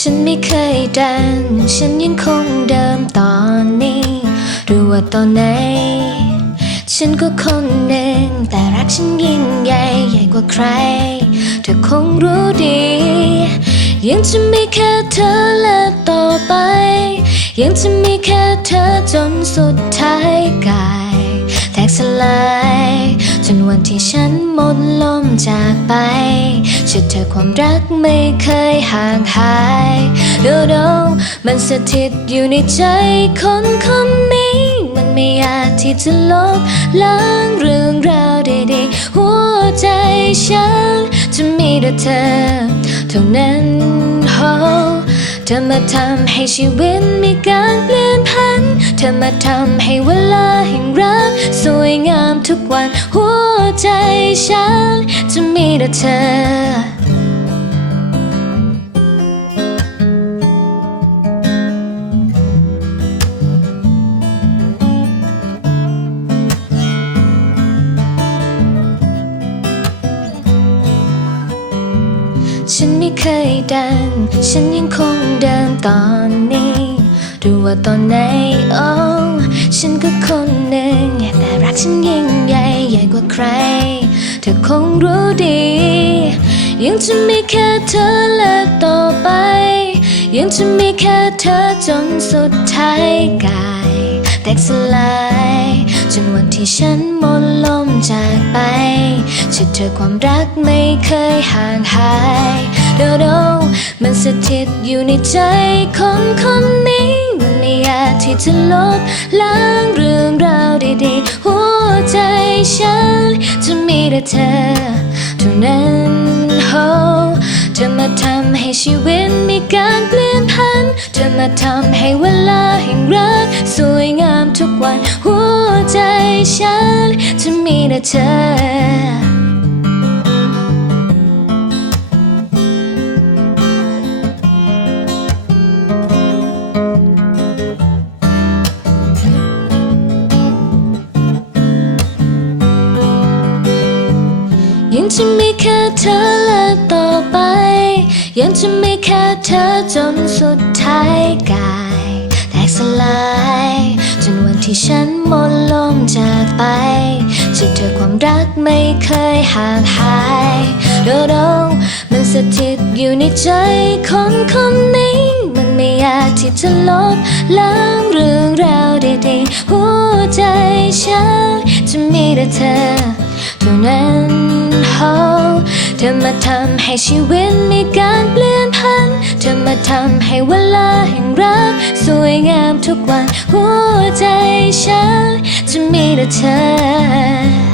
ฉันไม่เคยดัง ฉันยังคงเดิมตอนนี้ หรือว่าตอนไหน ฉันก็คนหนึ่ง แต่รักฉันยิ่งใหญ่ใหญ่กว่าใคร เธอคงรู้ดี ยังจะมีแค่เธอและต่อไป ยังจะมีแค่เธอจนสุดท้ายกาย แตกสลาย จนวันที่ฉันหมดลมจากไปเชื่อเธอความรักไม่เคยห่างหายโดโดมันสถิตอยู่ในใจคนคนนี้ มันไม่อาจที่จะลบล้างเรื่องราวดีๆหัวใจฉันจะมีแต่เธอเท่านั้นโฮเธอมาทำให้ชีวิตมีการเปลี่ยนผัน เธอมาทำให้เวลาแห่งรัก สวยงามทุกวัน หัวใจฉัน จะมีแต่เธอฉันไม่เคยดัง ฉันยังคงเดิมตอนนี้ ตอนไหนโอ้ฉันก็คนหนึ่งแต่รักฉันยิ่งใหญ่ใหญ่กว่าใคร เธอคงรู้ดี ยังจะมีแค่เธอและต่อไป ยังจะมีแค่เธอจนสุดท้ายกาย แตกสลาย จนวันที่ฉันหมดลมจากไปเชื่อเธอความรักไม่เคยห่างหายโดโดมันสถิตอยู่ในใจคนคนนี้มันไม่อาจที่จะลบล้างเรื่องราวดีๆ หัวใจฉันจะมีแต่เธอเท่านั้นโฮ เธอมาทำให้ชีวิตมีการเปลี่ยนผัน เธอมาทำให้เวลาแห่งรัก สวยงามทุกวัน หัวใจฉันจะมีแต่เธอยังจะมีแค่เธอ จะไมีแค่เธอจนสุดท้ายกาย แตกสลาย จนวันที่ฉันหมดลมจากไปเชื่อเธอความรักไม่เคยห่างหายโดโดมันสถิตอยู่ในใจคนคนนี้ มันไม่อาจที่จะลบล้างเรื่องราวดีๆหัวใจฉันจะมีแต่เธอเท่านั้น เธอมาทำให้ชีวิตมีการเปลี่ยนผัน เธอมาทำให้เวลาแห่งรัก สวยงามทุกวันหัวใจฉันจะมีแต่เธอ